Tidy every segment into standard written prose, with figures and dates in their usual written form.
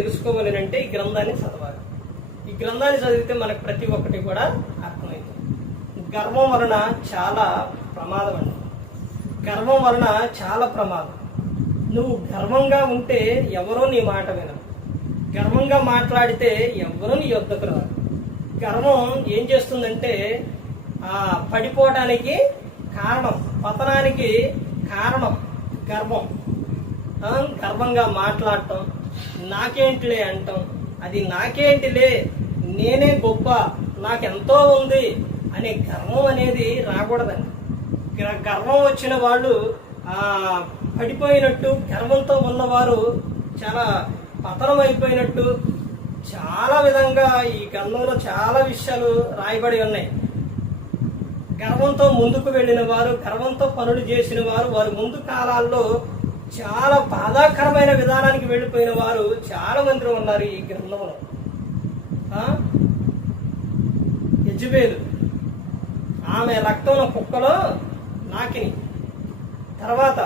తెలుసుకోవాలంటే ఈ గ్రంథాన్ని చదవాలి. ఈ గ్రంథాన్ని చదివితే మనకు ప్రతి ఒక్కటి కూడా అర్థమవుతుంది. గర్వం వలన చాలా ప్రమాదం అండి. గర్వం వలన చాలా ప్రమాదం. నువ్వు గర్వంగా ఉంటే ఎవరో నీ మాట వినరు. గర్వంగా మాట్లాడితే ఎవరో నీ యొద్దకు రారు. గర్వం ఏం చేస్తుందంటే పడిపోవడానికి కారణం, పతనానికి కారణం గర్వం. గర్వంగా మాట్లాడటం, నాకేంటిలే అంటాం, అది నాకేంటిలే, నేనే గొప్ప, నాకెంతో ఉంది అనే గర్వం అనేది రాకూడదండి. గర్వం వచ్చిన వాళ్ళు పడిపోయినట్టు, గర్వంతో ఉన్నవారు చాలా పతనం అయిపోయినట్టు చాలా విధంగా ఈ గ్రంథంలో చాలా విషయాలు రాయబడి ఉన్నాయి. గర్వంతో ముందుకు వెళ్ళిన వారు, గర్వంతో పనులు చేసిన వారు, వారు ముందు కాలాల్లో చాలా బాధాకరమైన విధానానికి వెళ్ళిపోయిన వారు చాలా మంది ఉన్నారు ఈ గ్రంథంలో. యెజబెలు, ఆమె రక్తం కుక్కలో నాకిని. తర్వాత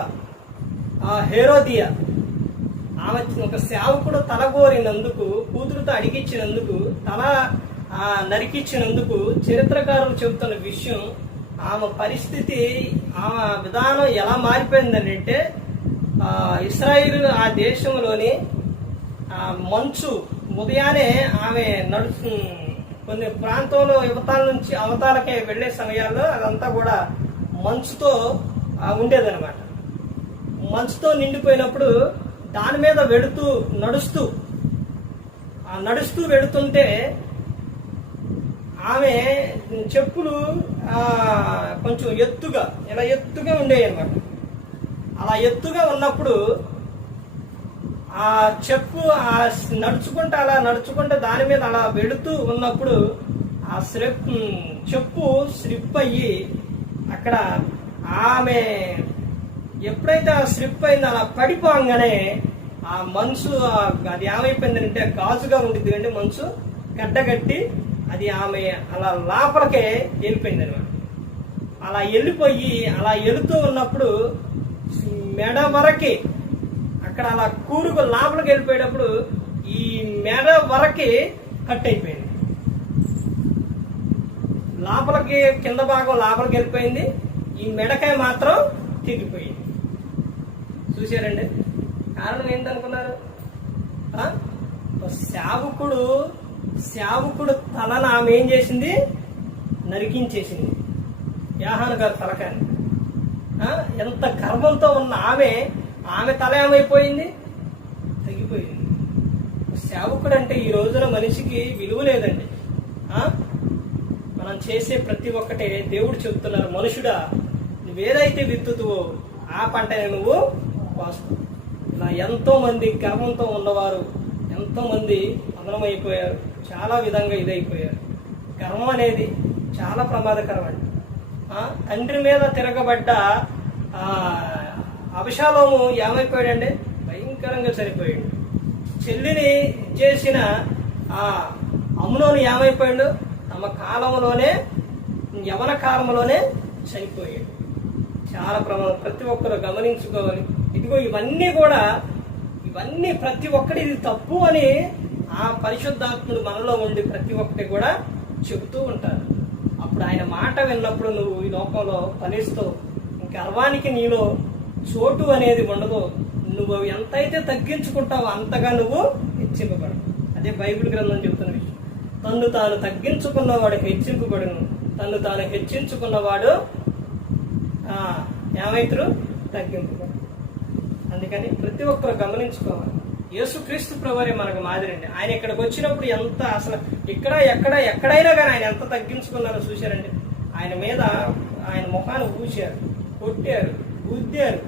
హేరోదియా, ఆమె ఒక సేవకుడు తలగోరినందుకు, కూతురుతో అడిగిచ్చినందుకు, తల నరికిచ్చినందుకు చరిత్రకారులు చెబుతున్న విషయం, ఆమె పరిస్థితి, ఆమె విధానం ఎలా మారిపోయిందంటే, ఇశ్రాయేలు ఆ దేశంలోని మంచు ఉదయాన్నే ఆమె కొన్ని ప్రాంతంలో యువతాల నుంచి అవతాలకే వెళ్లే సమయాల్లో అదంతా కూడా మంచుతో ఉండేదన్నమాట. మంచుతో నిండిపోయినప్పుడు దాని మీద వెళుతూ నడుస్తూ వెళుతుంటే ఆమె చెప్పులు కొంచెం ఇలా ఎత్తుగా ఉండేవి అన్నమాట. అలా ఎత్తుగా ఉన్నప్పుడు ఆ చెప్పు నడుచుకుంటే దాని మీద అలా వెళుతూ ఉన్నప్పుడు ఆ చెప్పు స్లిప్ అయ్యి అక్కడ ఆమె ఎప్పుడైతే ఆ స్లిప్ అయిందో అలా పడిపోగానే ఆ మనసు అది ఏమైపోయిందంటే గాజుగా ఉండిద్ది కంటే మనసు గడ్డగట్టి అది ఆమె అలా లోపలికే వెళ్ళిపోయింది అనమాట. అలా వెళ్ళిపోయి అలా వెళుతూ ఉన్నప్పుడు మెడ వరకి అక్కడ అలా కూరుకు లోపలికి వెళ్ళిపోయేటప్పుడు ఈ మెడ వరకి కట్ అయిపోయింది. లోపలికి కింద భాగం లోపలికి వెళ్ళిపోయింది, ఈ మెడకాయ మాత్రం తిరిగిపోయింది. చూశారండి, కారణం ఏంటనుకున్నారు? సేవకుడు తలను ఆమె ఏం చేసింది? నరికించేసింది. యాహాను గారు తలకాని. ఎంత గర్వంతో ఉన్న ఆమె తల ఏమైపోయింది? తగ్గిపోయింది. సేవకుడు అంటే ఈ రోజున మనిషికి విలువ లేదండి. మనం చేసే ప్రతి ఒక్కటే దేవుడు చెబుతున్నారు, మనుషుడా నువ్వేదైతే విత్తుతువో ఆ పంటనే నువ్వు కోస్తావు. ఇలా ఎంతో మంది గర్వంతో ఉన్నవారు ఎంతో మంది పతనమైపోయారు, చాలా విధంగా ఇదైపోయారు. గర్వం అనేది చాలా ప్రమాదకరం అండి. తండ్రి మీద తిరగబడ్డ అబషాలోము ఏమైపోయాడండి? భయంకరంగా చనిపోయాడు. చెల్లిని చేసిన అమ్నోను ఏమైపోయాడు? తమ కాలంలోనే, యవన కాలంలోనే చనిపోయాడు. చాలా ప్రమాదం. ప్రతి ఒక్కరు గమనించుకోవాలి. ఇదిగో ఇవన్నీ ప్రతి ఒక్కటి ఇది తప్పు అని ఆ పరిశుద్ధాత్ముడు మనలో ఉండి ప్రతి ఒక్కటి కూడా చెబుతూ ఉంటారు. అప్పుడు ఆయన మాట విన్నప్పుడు నువ్వు ఈ లోకంలో ఫలిస్తావు. గర్వానికి నీలో చోటు అనేది ఉండదు. నువ్వు ఎంతైతే తగ్గించుకుంటావో అంతగా నువ్వు హెచ్చింపబడవు. అదే బైబిల్ గ్రంథం చెబుతున్న విషయం. తన్ను తాను తగ్గించుకున్నవాడు హెచ్చింపబడును, తన్ను తాను హెచ్చించుకున్నవాడు ఏమైతురు? తగ్గింపబడు. అందుకని ప్రతి ఒక్కరు గమనించుకోవాలి. యేసుక్రీస్తు ప్రభువే మనకు మాదిరి అండి. ఆయన ఇక్కడికి వచ్చినప్పుడు ఎంత అసలు ఎక్కడైనా కానీ ఆయన ఎంత తగ్గించుకున్నారో చూశారండి. ఆయన మీద ఆయన ముఖాన్ని ఊశారు, కొట్టారు, గుద్దారు,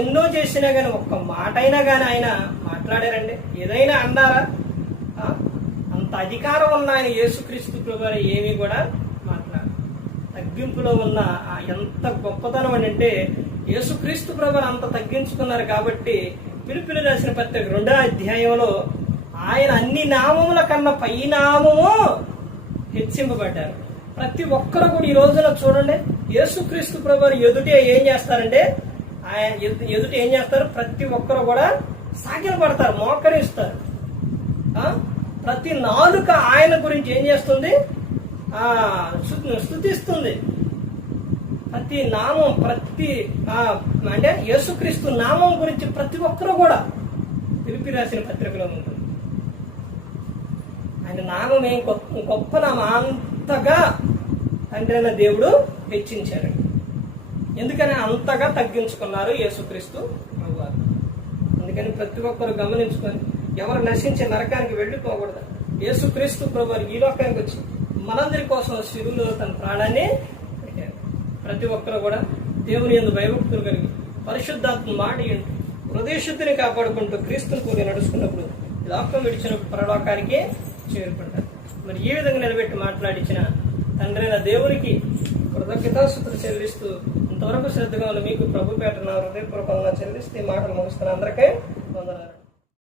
ఎన్నో చేసినా కానీ ఒక్క మాట అయినా కానీ ఆయన మాట్లాడారండి. ఏదైనా అన్నారా? అంత అధికారం ఉన్న ఆయన యేసుక్రీస్తు ప్రభువు ఏమీ కూడా మాట్లాడారు. తగ్గింపులో ఉన్న ఎంత గొప్పతనం అంటే యేసుక్రీస్తు ప్రభువు అంత తగ్గించుకున్నారు కాబట్టి ఫిలిప్పీయులకు రాసిన పత్రిక 2వ అధ్యాయంలో ఆయన అన్ని నామముల కన్నా పై నామము హెచ్చింపబడ్డారు. ప్రతి ఒక్కరు కూడా ఈ రోజున చూడండి, యేసుక్రీస్తు ప్రభువు ఎదుట ఏం చేస్తారంటే, ఆయన ఎదుట ఏం చేస్తారు? ప్రతి ఒక్కరు కూడా సాగిల పడతారు, మోకరిస్తారు. ప్రతి నాలుక ఆయన గురించి ఏం చేస్తుంది? స్తుతిస్తుంది. ప్రతి నామం, అంటే యేసుక్రీస్తు నామం గురించి ప్రతి ఒక్కరూ కూడా ఫిలిప్పీ రాసిన పత్రికలో ఉంటుంది. ఆయన నామం ఏం గొప్ప నామం, అంతగా తండ్రి అయిన దేవుడు హెచ్చించారు. ఎందుకని అంతగా తగ్గించుకున్నారు యేసుక్రీస్తు ప్రభువారు. అందుకని ప్రతి ఒక్కరు గమనించుకొని ఎవరు నశించే నరకానికి వెళ్ళిపోకూడదు. యేసుక్రీస్తు ప్రభువారు ఈ లోకానికి వచ్చి మనందరి కోసం శిలువలో తన ప్రాణాన్ని పెట్టారు. ప్రతి ఒక్కరు కూడా దేవుని యందు భయభక్తులు కలిగి పరిశుద్ధాత్మ మాడి హృదయశుద్ధిని కాపాడుకుంటూ క్రీస్తుని కూడా నడుచుకున్నప్పుడు లోకం విడిచినప్పుడు పరలోకానికి చేరుకుంటారు. మరి ఈ విధంగా నిలబెట్టి మాట్లాడించిన తండ్రి అయిన దేవునికి కృతజ్ఞతాస్తుతులు చెల్లిస్తూ ఇంతవరకు శ్రద్ధగా మీకు ప్రభు పేట నా హృదయపూర్వకంగా చెల్లిస్తే మాటలు ముగిస్తున్న అందరికీ వందనాలు.